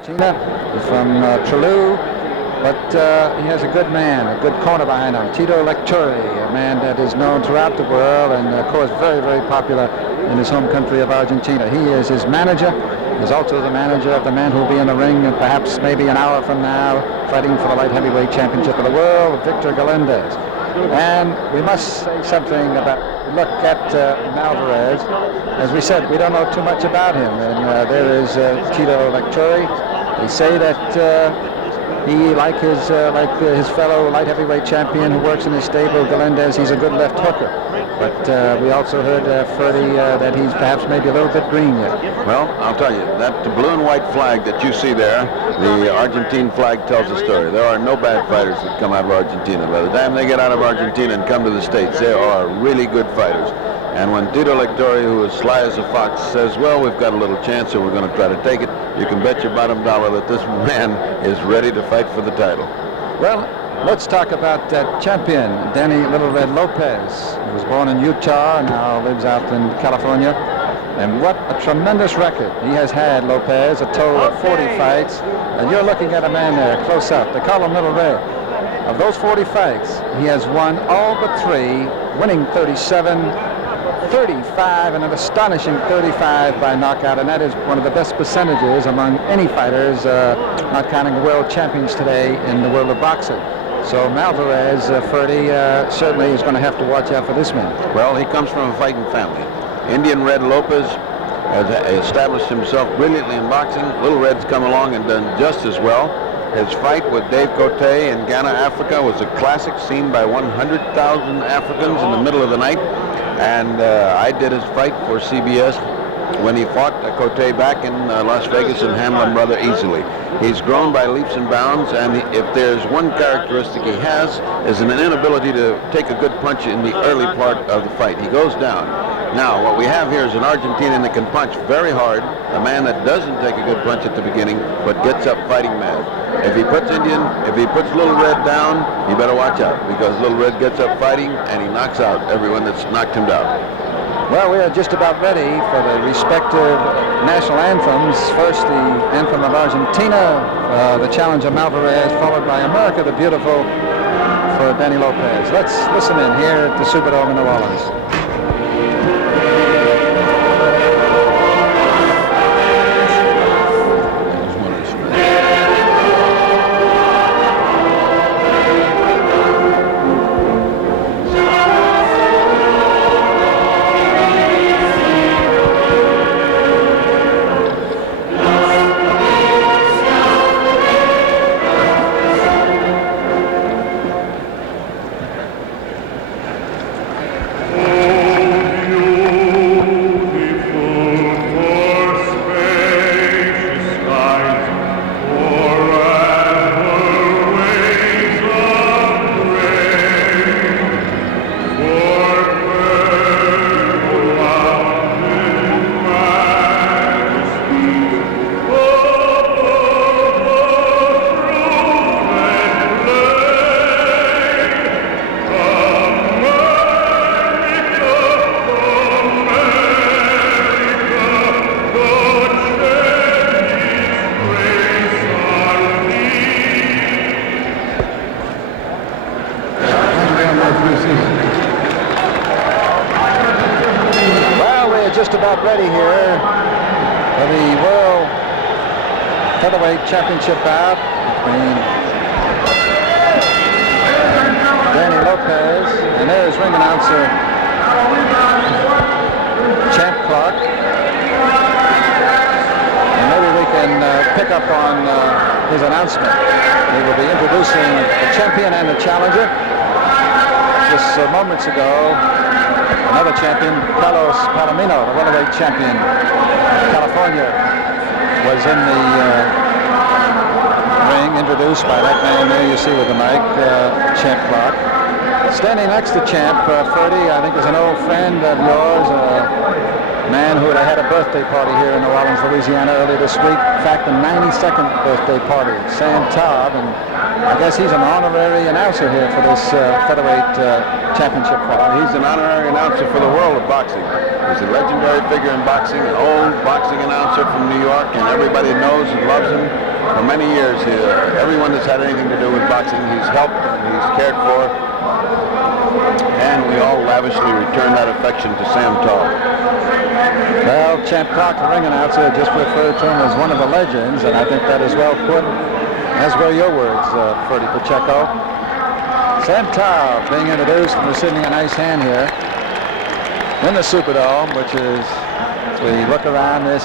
Argentina. He's from Trelew, but he has a good man, a good corner behind him, Tito Lecturi, a man that is known throughout the world and, of course, very, very popular in his home country of Argentina. He is his manager. He's also the manager of the man who will be in the ring perhaps maybe an hour from now fighting for the light heavyweight championship of the world, Victor Galindez. And we must say something about, look at Malvarez. As we said, we don't know too much about him. And there is Tito Lecturi. They say that he, like his fellow light heavyweight champion who works in his stable, Galindez, he's a good left hooker. But we also heard, Ferdy, that he's perhaps maybe a little bit green yet. Well, I'll tell you, that blue and white flag that you see there, the Argentine flag tells a story. There are no bad fighters that come out of Argentina. By the time they get out of Argentina and come to the States, they are really good fighters. And when Tito Lecturi, who is sly as a fox, says, well, we've got a little chance and we're going to try to take it, you can bet your bottom dollar that this man is ready to fight for the title. Well, let's talk about that champion, Danny Little Red Lopez. He was born in Utah and now lives out in California. And what a tremendous record he has had, Lopez, a total of 40 fights. And you're looking at a man there, close up. They call him Little Red. Of those 40 fights, he has won all but 3, winning 37, 35, and an astonishing 35 by knockout. And that is one of the best percentages among any fighters, not counting the world champions today in the world of boxing. So Malvarez, Ferdy, certainly is going to have to watch out for this man. Well, he comes from a fighting family. Indian Red Lopez has established himself brilliantly in boxing. Little Red's come along and done just as well. His fight with Dave Cote in Ghana, Africa was a classic, seen by 100,000 Africans in the middle of the night. And I did his fight for CBS when he fought Cote back in Las Vegas and handled him rather easily. He's grown by leaps and bounds, and if there's one characteristic he has, is an inability to take a good punch in the early part of the fight. He goes down. Now, what we have here is an Argentinian that can punch very hard, a man that doesn't take a good punch at the beginning, but gets up fighting mad. If he puts Little Red down, you better watch out, because Little Red gets up fighting, and he knocks out everyone that's knocked him down. Well, we are just about ready for the respective national anthems. First, the anthem of Argentina, the challenge of Malvarez, followed by America the Beautiful for Danny Lopez. Let's listen in here at the Superdome in New Orleans. Just about ready here for the World Featherweight Championship bout between Danny Lopez, and there's ring announcer Champ Clark. And maybe we can pick up on his announcement. He will be introducing the champion and the challenger. Just moments ago, another champion, Carlos Palomino, the welterweight champion of California, was in the ring, introduced by that man there you see with the mic, Champ Clark. Standing next to Champ, Ferdy, I think is an old friend of yours, a man who had a birthday party here in New Orleans, Louisiana earlier this week. In fact, the 92nd birthday party, Sam Taub, and I guess he's an honorary announcer here for this featherweight championship fight. He's an honorary announcer for the world of boxing. He's a legendary figure in boxing, an old boxing announcer from New York, and everybody knows and loves him. For many years, everyone that's had anything to do with boxing, he's helped and he's cared for. And we all lavishly return that affection to Sam Taub. Well, Champ Clark, the ring announcer, just referred to him as one of the legends, and I think that is well put, as were your words, Ferdy Pacheco. Sam Taub being introduced and receiving a nice hand here in the Superdome, which is, as we look around this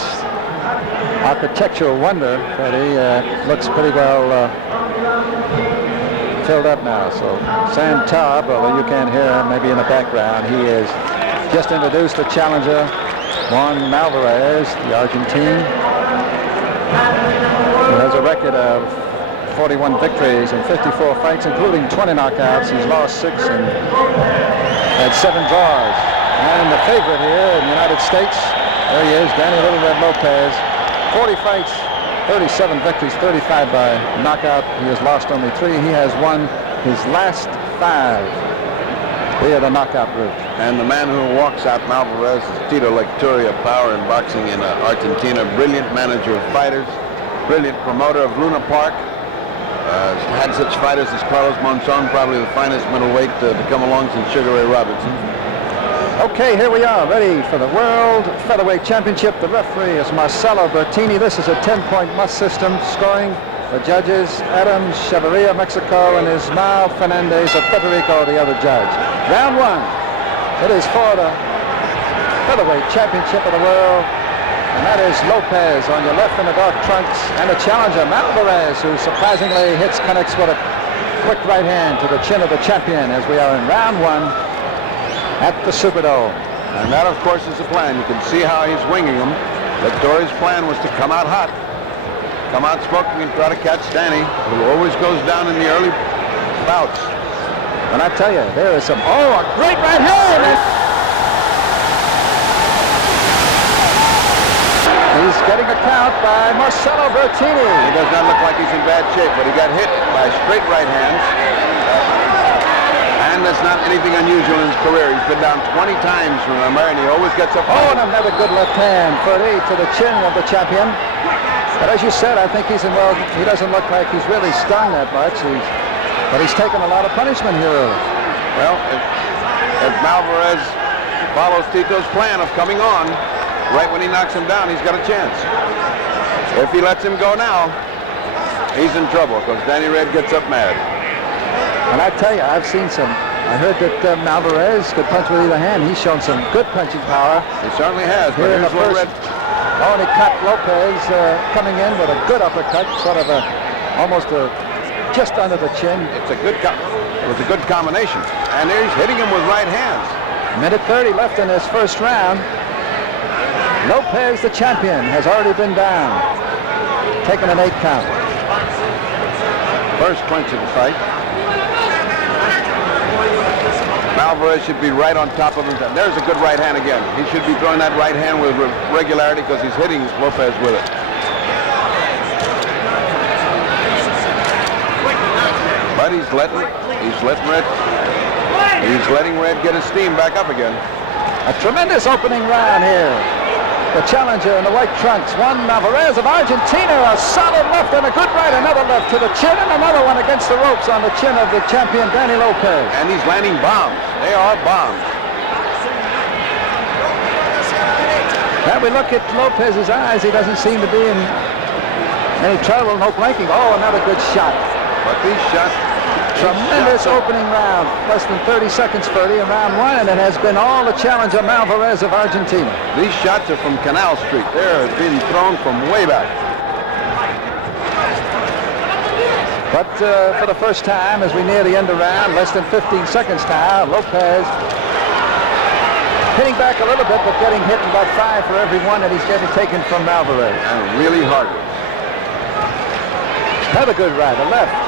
architectural wonder, Freddie, looks pretty well filled up now. So Sam Taub, although you can't hear him maybe in the background, he is just introduced the challenger, Juan Malvarez, the Argentine, who has a record of 41 victories in 54 fights, including 20 knockouts. He's lost 6 and had 7 draws. And the favorite here in the United States, there he is, Danny Little Red Lopez. 40 fights, 37 victories, 35 by knockout. He has lost only 3. He has won his last 5 via the knockout route. And the man who walks out Malvarez is Tito Lecturia, power in boxing in Argentina. Brilliant manager of fighters, brilliant promoter of Luna Park. Had such fighters as Carlos Monzon, probably the finest middleweight to come along since Sugar Ray Robinson. Okay, here we are, ready for the World Featherweight Championship. The referee is Marcelo Bertini. This is a 10-point must system. Scoring the judges, Adam Chavarria, Mexico, and Ismael Fernandez of Puerto Rico, the other judge. Round 1. It is for the Featherweight Championship of the World. And that is Lopez on your left in the dark trunks, and the challenger, Malvarez, who surprisingly connects with a quick right hand to the chin of the champion as we are in round 1 at the Superdome. And that, of course, is the plan. You can see how he's winging them. Lectoria's plan was to come out hot, come out smoking, and try to catch Danny, who always goes down in the early bouts. And I tell you, there is some, a great right hand! He's getting a count by Marcelo Bertini. He does not look like he's in bad shape, but he got hit by straight right hands. And that's not anything unusual in his career. He's been down 20 times, remember, and he always gets up. And another good left hand, Ferdy, to the chin of the champion. But as you said, I think he doesn't look like he's really stung that much. But he's taken a lot of punishment here early. Well, if Malvarez follows Tito's plan of coming on, right when he knocks him down, he's got a chance. If he lets him go now, he's in trouble because Danny Red gets up mad. And I tell you, I heard that Malvarez could punch with either hand. He's shown some good punching power. He certainly has. Here in the first. And he cut Lopez coming in with a good uppercut, sort of almost just under the chin. It was a good combination. And he's hitting him with right hands. Minute 30 left in this first round. Lopez, the champion, has already been down, taking an 8 count. First clinch of the fight. Malvarez should be right on top of him. There's a good right hand again. He should be throwing that right hand with regularity because he's hitting Lopez with it. But he's letting Red get his steam back up again. A tremendous opening round here. The challenger in the white trunks, Juan Malvarez of Argentina, a solid left and a good right, another left to the chin, and another one against the ropes on the chin of the champion, Danny Lopez. And he's landing bombs. They are bombs. Now we look at Lopez's eyes. He doesn't seem to be in any trouble, no blinking. Another good shot. But these shots... Tremendous opening round. Less than 30 seconds, Ferdy, in round 1, and it has been all the challenger Malvarez of Argentina. These shots are from Canal Street. They're being thrown from way back. But for the first time, as we near the end of round, less than 15 seconds now, Lopez hitting back a little bit, but getting hit about 5 for every one that he's getting taken from Malvarez. And really hard. Another good right, a left.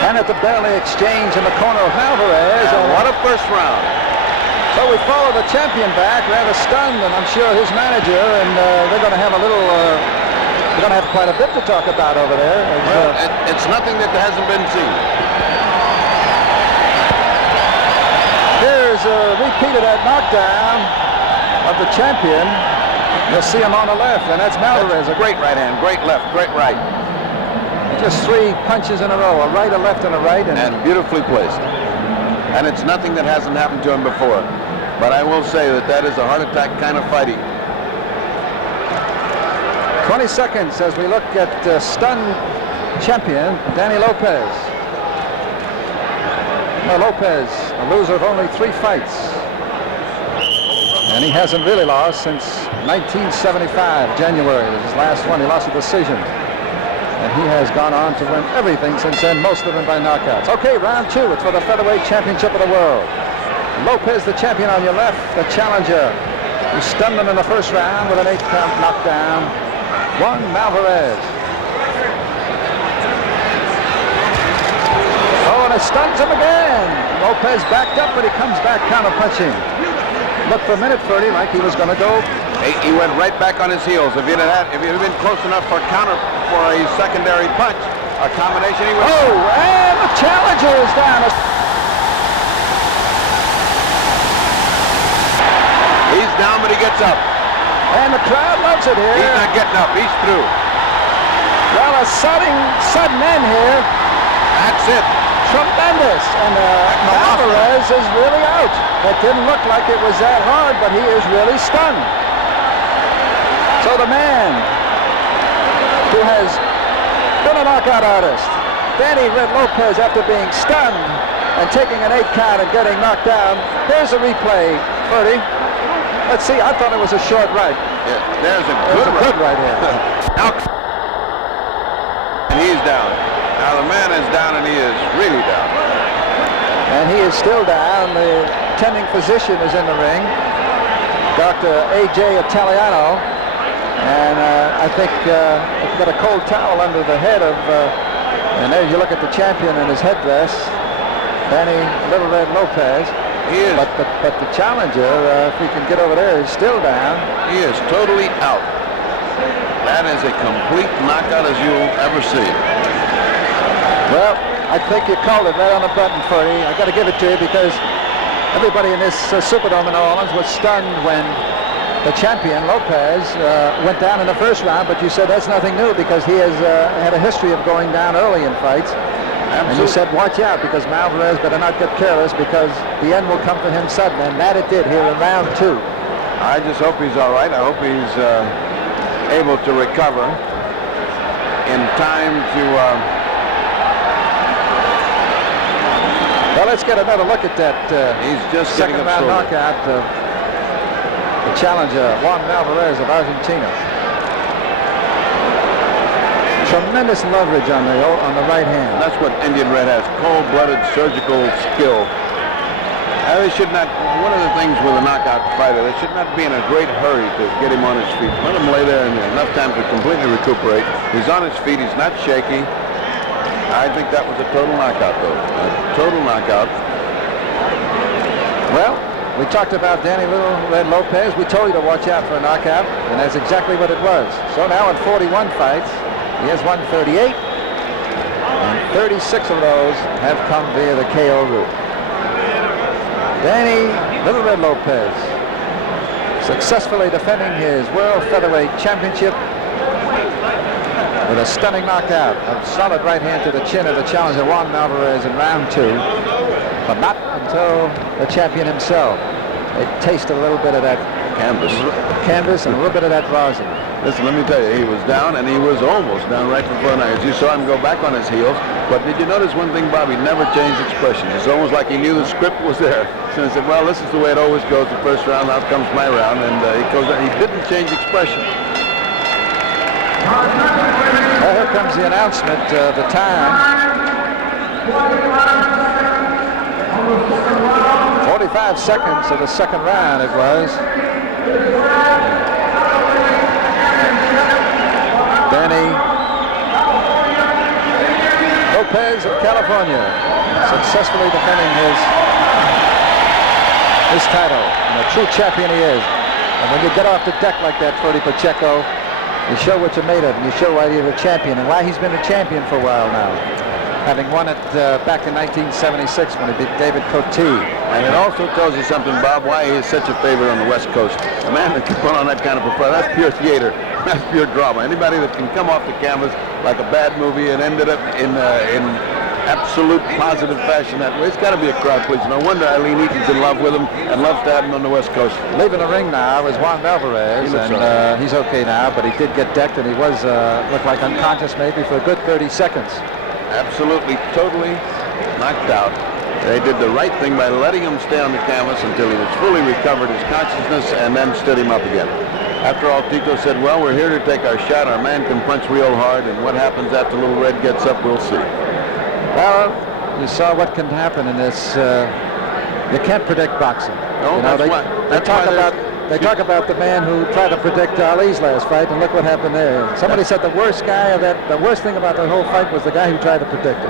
And at the belly exchange in the corner of Malvarez. And what a first round. So we follow the champion back, rather stunned, and I'm sure his manager, and they're going to have they're going to have quite a bit to talk about over there. Well, it's nothing that hasn't been seen. Here's Here's a repeat of that knockdown of the champion. You'll see him on the left, and that's Malvarez. A great right hand, great left, great right. Just 3 punches in a row, a right, a left, and a right. And beautifully placed. And it's nothing that hasn't happened to him before. But I will say that that is a heart attack kind of fighting. 20 seconds as we look at stunned champion Danny Lopez. Now Lopez, a loser of only 3 fights. And he hasn't really lost since 1975, January. His last one, he lost a decision. And he has gone on to win everything since then, most of them by knockouts. Okay, round 2. It's for the featherweight championship of the world. Lopez, the champion on your left, the challenger. He stunned him in the first round with an 8-count knockdown. Juan Malvarez. Oh, and it stuns him again. Lopez backed up, but he comes back counter-punching. Looked for a minute, Ferdy, like he was going to go. He went right back on his heels. If he'd been close enough for a secondary punch, a combination, he would. Oh, and the challenger is down. He's down, but he gets up. And the crowd loves it here. He's not getting up. He's through. Well, a sudden end here. That's it. Tremendous. And Malvarez is really out. It didn't look like it was that hard, but he is really stunned. So the man who has been a knockout artist, Danny Red Lopez, after being stunned and taking an 8-count and getting knocked down. Here's a replay, Ferdy. Let's see, I thought it was a short right. Yeah, there's a good right here. And he's down. Now the man is down, and he is really down. And he is still down. The attending physician is in the ring, Dr. A.J. Italiano. And I think he's got a cold towel under the head of, and there you look at the champion in his headdress, Danny Little Red Lopez. He is. But the challenger, if we can get over there, is still down. He is totally out. That is a complete knockout as you'll ever see. Well, I think you called it right on the button, Ferdy. I got to give it to you because everybody in this Superdome in New Orleans was stunned when the champion, Lopez, went down in the first round, but you said that's nothing new because he has had a history of going down early in fights. Absolutely. And you said, watch out, because Malvarez better not get careless because the end will come for him sudden, and that it did here in round 2. I just hope he's all right. I hope he's able to recover in time to... Well, let's get another look at that he's just second round knockout of the challenger, Juan Malvarez of Argentina. Tremendous leverage on the right hand. That's what Indian Red has, cold-blooded surgical skill. They should not, one of the things with a knockout fighter, they should not be in a great hurry to get him on his feet. Let him lay there and enough time to completely recuperate. He's on his feet, he's not shaky. I think that was a total knockout, though. A total knockout. Well, we talked about Danny Little Red Lopez. We told you to watch out for a knockout, and that's exactly what it was. So now in 41 fights, he has won 38, and 36 of those have come via the KO route. Danny Little Red Lopez successfully defending his World Featherweight Championship with a stunning knockout, a solid right hand to the chin of the challenger Juan Malvarez in round 2, but not until the champion himself. They taste a little bit of that canvas and a little bit of that rosin. Listen, let me tell you, he was down, and he was almost down right before the night. You saw him go back on his heels, but did you notice one thing, Bob? He never changed expression. It's almost like he knew the script was there. So he said, well, this is the way it always goes. The first round, now comes my round, and he didn't change expression. Well, here comes the announcement, the time. 45 seconds of the second round it was. Danny Lopez of California successfully defending his title. And a true champion he is. And when you get off the deck like that, Ferdy Pacheco, you show what you're made of, and you show why you're a champion and why he's been a champion for a while now. having won it back in 1976 when he beat David Cote. And it also tells you something, Bob, why he is such a favorite on the West Coast. A man that can put on that kind of performance, that's pure theater. That's pure drama. Anybody that can come off the canvas like a bad movie and ended up in absolute positive fashion that way, it's got to be a crowd pleaser. No wonder Eileen Eaton's in love with him and loves to have him on the West Coast. Leaving the ring now is Juan Malvarez, and he's okay now, but he did get decked, and he was looked like unconscious maybe for a good 30 seconds. Absolutely, totally knocked out. They did the right thing by letting him stay on the canvas until he was fully recovered his consciousness and then stood him up again. After all, Tito said, well, we're here to take our shot. Our man can punch real hard, and what happens after Little Red gets up, we'll see. Well, you saw what can happen in this. You can't predict boxing. No, you know, they talk about the man who tried to predict Ali's last fight, and look what happened there. Somebody said the worst thing about the whole fight was the guy who tried to predict it.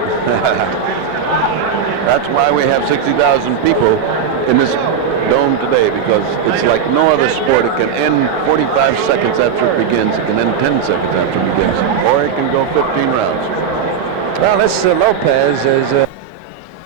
That's why we have 60,000 people in this dome today, because it's like no other sport. It can end 45 seconds after it begins. It can end 10 seconds after it begins. Or it can go 15 rounds. Well, this Lopez is...